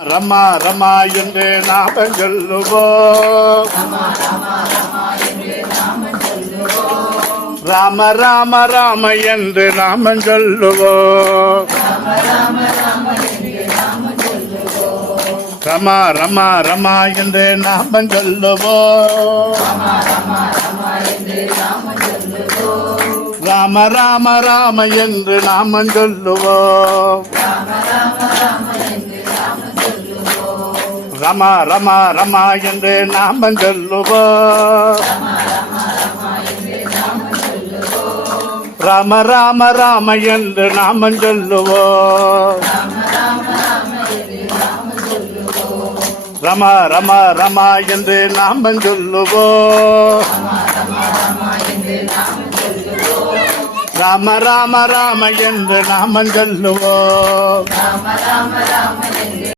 ரமா ரமா என்று நாமம் சொல்லுவோம். ராம ராம ராம என்று நாமம் சொல்லுவோம். ரமா ரமா ரமா என்று நாமம் சொல்லுவோம். ராம ராம ராம என்று நாமம் சொல்லுவோம். ரமா ரமா ரமா என்று நாமம் சொல்லுவோம். ராம ராம ராம என்று நாமம் சொல்லுவோம். ரமா ரமா ரமா என்று நாமம் சொல்லுவோம். ராம ராம ராம என்று நாமம் சொல்லுவோம்.